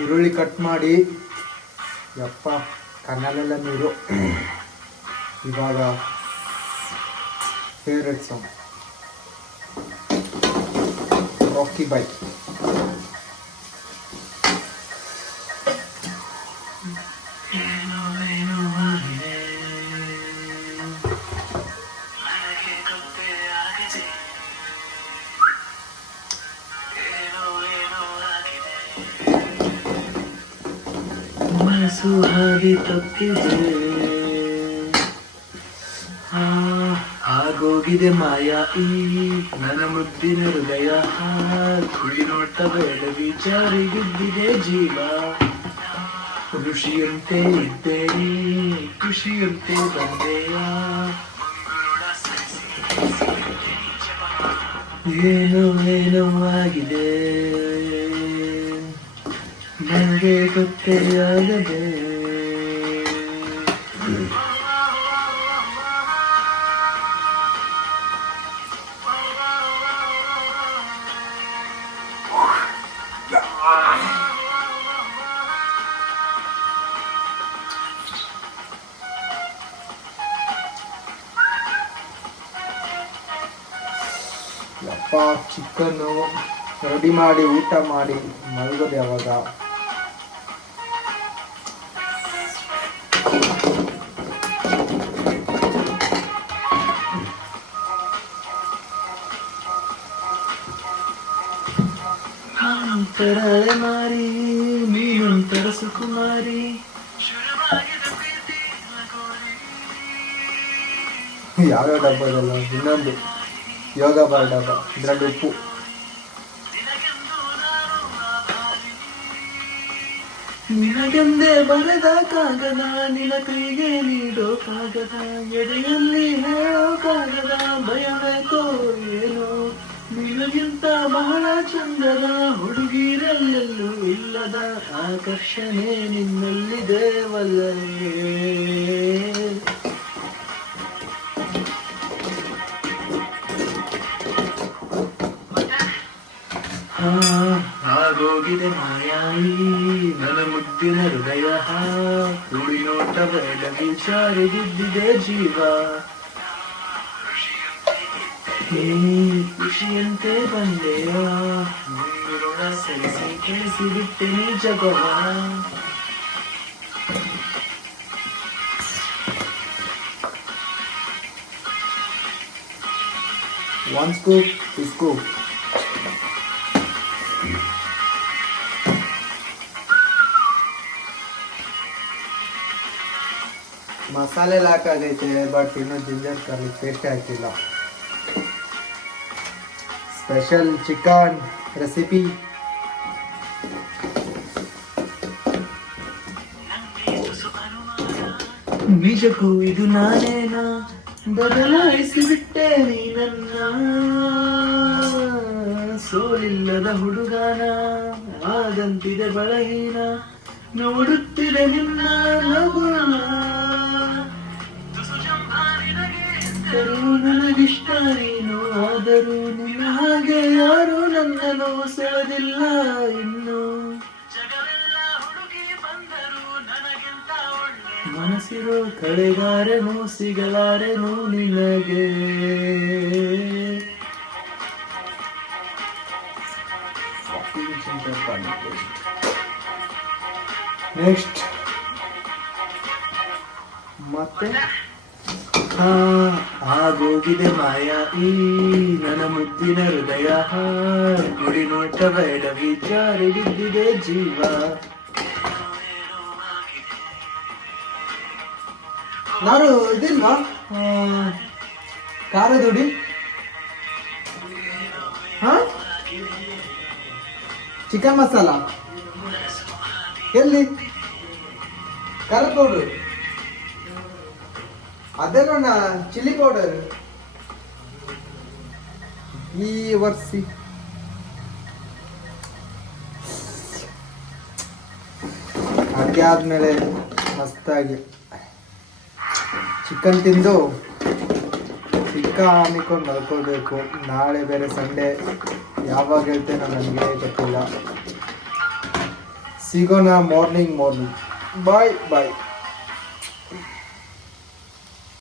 ಈರುಳ್ಳಿ ಕಟ್ ಮಾಡಿ, ಯಪ್ಪ ಕಣ್ಣಲ್ಲೆಲ್ಲ ನೀರು. ಇವಾಗ ಫೇವ್ರೆಟ್ ಸಾಂಗ್ ರಾಕಿ ಬಾಯ್. ಸುಹಾವಿ ತಪ್ಪಿದೆ, ಆಗೋಗಿದೆ ಮಾಯಾ ಈ ನನ್ನ ಮುದ್ದಿನ ಹೃದಯ. ಕುಳಿ ನೋಟ ಬೇಡ ವಿಚಾರಿಗಿದ್ದಿದೆ ಜೀವ. ಋಷಿಯಂತೆ ಇದ್ದೇನೆ, ಖುಷಿಯಂತೆ ಬಂದೆಯ. ಏನೋ ಏನೋ ಆಗಿದೆ, ನನಗೆ ಗೊತ್ತೇ ಆಗದೆ. ಯಪ್ಪ ಚಿಕನ್ನು ರೆಡಿ ಮಾಡಿ ಊಟ ಮಾಡಿ ಮಲಗೋದು ಯಾವಾಗ? ತರಳೆ ಮಾರಿ ನೀನೊಂತರ ಸುಕುಮಾರಿ. ಯಾವ್ಯಾವ ಡಬ್ಬ ಇದಲ್ಲ, ಇನ್ನೊಂದು ಯೋಗ ಬಾರ್ ಡಬ್ಬ, ಇದರಲ್ಲಿ ಉಪ್ಪು. ನಿನಗೆಂದೇ ಬರೆದ ಕಾಗದ, ನಿನ ಕೈಗೆ ನೀಡೋ ಕಾಗದ, ಎದೆಯಲ್ಲಿ ಹೇಳೋ ಕಾಗದ, ಭಯಬೇಕೋ ಏನೋ ನಿನಗಿಂತ ಬಹಳ ಚಂದದ ಹುಡುಗಿರಲ್ಲೆಲ್ಲೂ ಇಲ್ಲದ ಆಕರ್ಷಣೆ ನಿನ್ನಲ್ಲಿದೆ ವಲ್ಲವೇ. ಆಗೋಗಿದೆ ಮಾಯಾಯಿ ನನ್ನ ಮುದ್ದಿನ ಹೃದಯ. ಕುಳಿ ನೋಟ ಬೇಡ ವಿಚಾರಿಗಿದ್ದಿದೆ ಜೀವ. ಖುಷಿಯಂತೆ ಬಂದೆಯ, ಮುಂದಿರೋಣ ಸರಿಸಿ ಕೇಳಿಸಿ ಬಿಟ್ಟೆ ನೀ ಜಗವ. One scoop, 2 scoop. ಮಸಾಲೆ ಹಾಕಾಗೈತೆ, ಬಟ್ ಇನ್ನೂ ಜಿಂಜರ್ ಗಾರ್ಲಿಕ್ ಪೇಸ್ಟ್ ಹಾಕಿಲ್ಲ. Special chicken recipe. ನಿಜಕ್ಕೂ ಇದು ನಾನೇನಾ, ಬದಲಾಯಿಸಿಬಿಟ್ಟೆ ನೀ ನನ್ನ. ಸೋಲಿಲ್ಲದ ಹುಡುಗನ ಆದಂತಿದೆ ಬಲಹೀನ, ನೋಡುತ್ತಿದೆ ನಿನ್ನ ನಗುನ. ನನಗಿಷ್ಟ ನೀನು, ಆದರೂ ನಿನ್ನ ಹಾಗೆ ಯಾರು ನನ್ನನ್ನು ಸೆಳೆದಿಲ್ಲ ಇನ್ನು. ಮನಸ್ಸಿರೋ ಕಳೆಗಾರೆನು ಸಿಗಲಾರೆನು ನಿನಗೆ. ನೆಕ್ಸ್ಟ್ ಮತ್ತೆ ಆಗೋಗಿದೆ ಮಾಯಾ ಈ ನನ್ನ ಮುದ್ದಿನ ಹೃದಯ. ಕುಡಿ ನೋಟ ಬೇಡ ವಿಚಾರಿಗಿದ್ದಿದೆ ಜೀವ. ನಾನು ಇದಿಲ್ವಾ ಖಾರದ ಹುಡಿ? ಚಿಕನ್ ಮಸಾಲ ಎಲ್ಲಿ? ಖಾರ ಪೌಡರ್ ಅದೇನೋಣ, ಚಿಲ್ಲಿ ಪೌಡರ್ ಈ ವರ್ಷಿ. ಅಡುಗೆ ಆದ್ಮೇಲೆ ಮಸ್ತಾಗಿ ಚಿಕನ್ ತಿಂದು ಚಿಕ್ಕ ಹಾನಿಕೊಂಡು ಮಲ್ಕೋಬೇಕು. ನಾಳೆ ಬೇರೆ ಸಂಡೇ, ಯಾವಾಗ ಹೇಳ್ತೇನೋ ನನಗೆ ಗೊತ್ತಿಲ್ಲ. ಸಿಗೋಣ ಮಾರ್ನಿಂಗ್ ಬಾಯ್ ಬಾಯ್.